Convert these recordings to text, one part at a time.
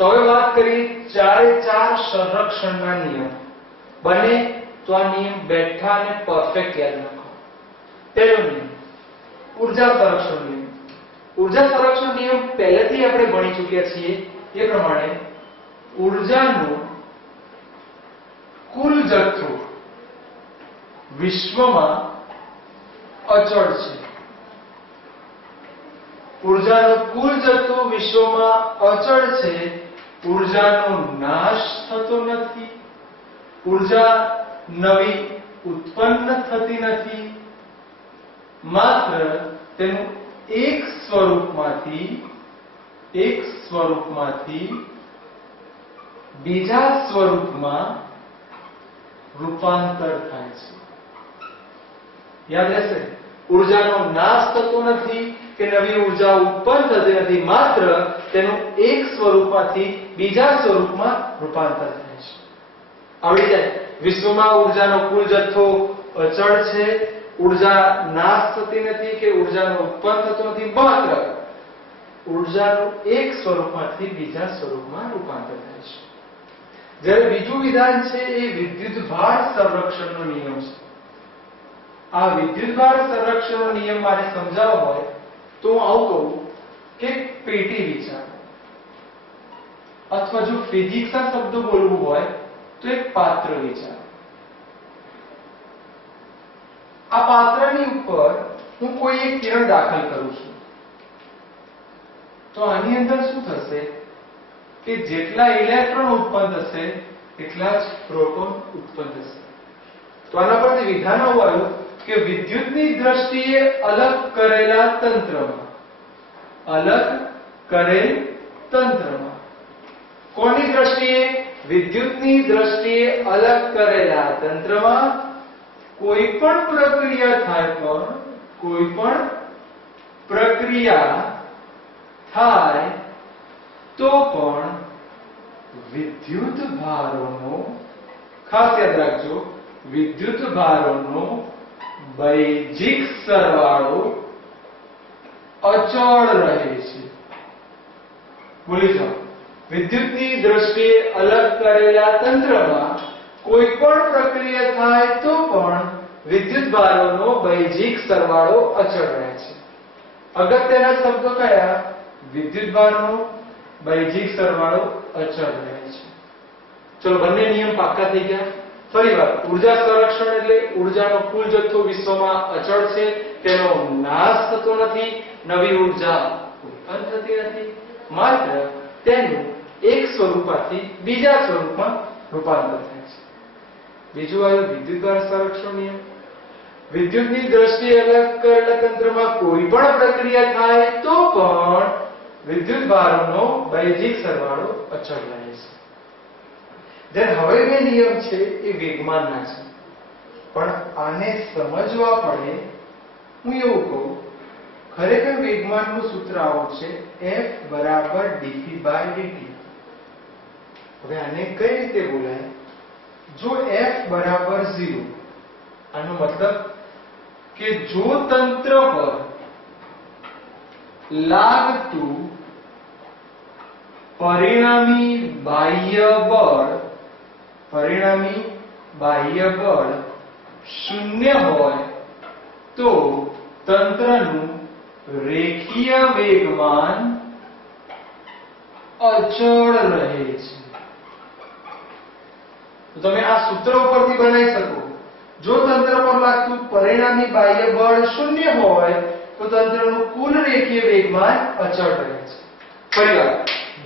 તો હવે વાત કરી ચારે ચાર સંરક્ષણના નિયમ. બને તો આ નિયમ બેઠા અને પરફેક્ટ યાદ રાખો. પહેલો નિયમ ઊર્જા સંરક્ષણ નિયમ. ઊર્જા સંરક્ષણ નિયમ પહેલેથી આપણે ભણી ચૂક્યા છીએ એ પ્રમાણે ઊર્જાનો કુલ જથ્થો વિશ્વમાં અચળ છે. ઊર્જાનો કુલ જથ્થો વિશ્વમાં અચળ છે. ઊર્જાનો નાશ થતો નથી. ઊર્જા નવી ઉત્પન્ન થતી નથી. માત્ર તેનું એક સ્વરૂપમાંથી બીજા સ્વરૂપમાં રૂપાંતર થાય છે. યાદ રહેશે, ઊર્જાનો નાશ થતો નથી કે નવી ઊર્જા ઉત્પન્ન થતી નથી. માત્ર તેનું એક સ્વરૂપમાંથી બીજા સ્વરૂપમાં રૂપાંતર થાય છે. આવડી જાય. વિશ્વમાં ઊર્જાનો કુલ જથ્થો અચળ છે. ઊર્જા નાશ થતી નથી કે ઊર્જાનો ઉત્પન્ન થતો નથી. માત્ર ઊર્જાનું એક સ્વરૂપમાંથી બીજા સ્વરૂપમાં રૂપાંતર થાય છે. જ્યારે બીજું વિધાન છે એ વિદ્યુતભાર સંરક્ષણનો નિયમ છે. આ વિદ્યુતભાર સંરક્ષણનો નિયમ મારે સમજાવવો હોય તો હું આવું કહું કે પેટી વિચારો, અથવા જો ફિઝિક્સના શબ્દો બોલવું હોય તો એક પાત્ર વિચારો. આ પાત્રની ઉપર હું કોઈ એક કિરણ દાખલ કરું છું તો આની અંદર શું થશે કે જેટલા ઇલેક્ટ્રોન ઉત્પન્ન થશે એટલા જ પ્રોટોન ઉત્પન્ન થશે. તો આના પરથી વિધાન આવ્યું કે વિદ્યુતની દ્રષ્ટિએ અલગ કરેલા તંત્રમાં કોની દ્રષ્ટિએ? વિદ્યુતની દ્રષ્ટિએ અલગ કરેલા તંત્રમાં કોઈ પણ પ્રક્રિયા થાય તો પણ વિદ્યુત ભારોનો, ખાસ યાદ રાખજો, વિદ્યુત ભારોનો બૈજિક સરવાળો અચળ રહે છે. ભૂલી જાઓ, વિદ્યુતની દ્રષ્ટિએ અલગ કરેલા તંત્રમાં કોઈ પણ પ્રક્રિયા થાય તો પણ વિદ્યુત ભારોનો બૈજિક સરવાળો અચળ રહે છે. અગત્યના શબ્દો કયા? વિદ્યુત ભારનો બૈજિક સરવાળો અચળ રહે છે. ચલો, બંને નિયમ પાક્કા થઈ ગયા. ફરીવાર, ઊર્જા સંરક્ષણ એટલે ઊર્જાનો કુલ જથ્થો વિશ્વમાં અચળ છે, તેનો નાશ થતો નથી, નવી ઊર્જા ઉત્પન્ન થતી નથી, માત્ર તેનું એક સ્વરૂપમાંથી બીજા સ્વરૂપમાં રૂપાંતર થાય છે. બીજું આવ્યું વિદ્યુતભાર સંરક્ષણ નિયમ. વિદ્યુતની દ્રષ્ટિએ અલગ કરેલા તંત્રમાં કોઈ પણ પ્રક્રિયા થાય તો પણ વિદ્યુત ભારોનો બૈજિક સરવાળો અચળ રહે છે. જ્યારે હવે બે નિયમ છે એ વેગમાનના છે, પણ આને સમજવા પડે હું એવું કહું, ખરેખર વેગમાનનું સૂત્ર આવું છે, F = dp/dt. હવે આને કઈ રીતે બોલાય? જો F = 0, આનો મતલબ કે જો તંત્ર પર લાગતું પરિણામી બાહ્ય બળ શૂન્ય હોય તો તંત્રનું રેખીય વેગમાન અચળ રહે છે. તો તમે આ સૂત્ર ઉપરથી બનાવી શકો. જો તંત્ર પર લાગતું પરિણામી બાહ્ય બળ શૂન્ય હોય તો તંત્રનું કુલ રેખીય વેગમાન અચળ રહે છે. ફરીવાર,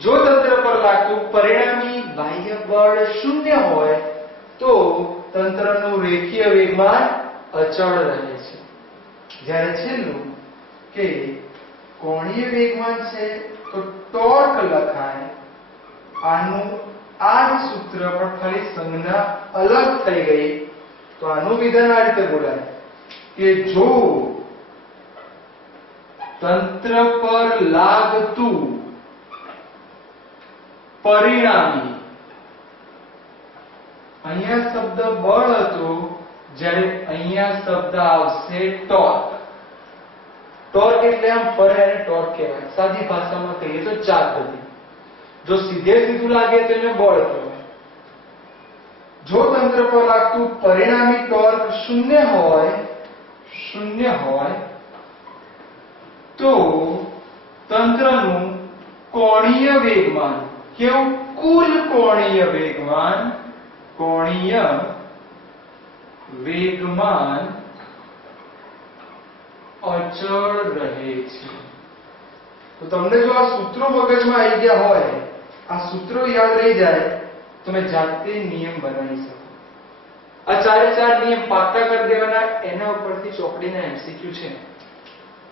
જો તંત્ર પર લાગતું પરિણામી બાહ્ય બળ શૂન્ય હોય તો તંત્રનું રેખીય વેગમાન અચળ રહે છે. જ્યારે છેલ્લું કે કોણીય વેગમાન છે તો ટોર્ક લખાય. આનું આ જ સૂત્ર પણ ખાલી સંજ્ઞા અલગ થઈ ગઈ. તો આનું વિધાન આ રીતે બોલાય કે જો તંત્ર પર લાગતું પરિણામી, અહીંયા શબ્દ બળ હતો, જ્યારે અહીંયા શબ્દ આવશે ટોર્ક. ટોર્ક એટલે આમ ફરે અને ટોર્ક કહેવાય. સાદી ભાષામાં કહીએ તો ચાપ ગતિ. જો સીધે સીધું લાગે તો એને બળ કહેવાય. જો તંત્ર પર લાગતું પરિણામી ટોર્ક શૂન્ય હોય તો તંત્રનું કોણીય વેગમાન, કેવું? કુલ કોણીય વેગમાન અચળ રહે છે. તો તમને જો આ સૂત્રો મગજમાં આવી ગયા હોય, આ સૂત્રો યાદ રહી જાય, તમે જાતે નિયમ બનાવી શકો. આ ચારે ચાર નિયમ પાક્કા કરી દેવાના. એના ઉપરથી ચોપડીના એમસીક્યુ છે.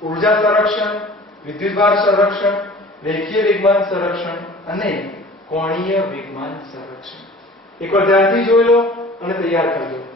ઊર્જા સંરક્ષણ, વિદ્યુતભાર સંરક્ષણ, રેખીય વેગમાન સંરક્ષણ અને કોણીય વેગમાન સંરક્ષણ. એકવાર ધ્યાનથી જોઈ લો અને તૈયાર કરજો.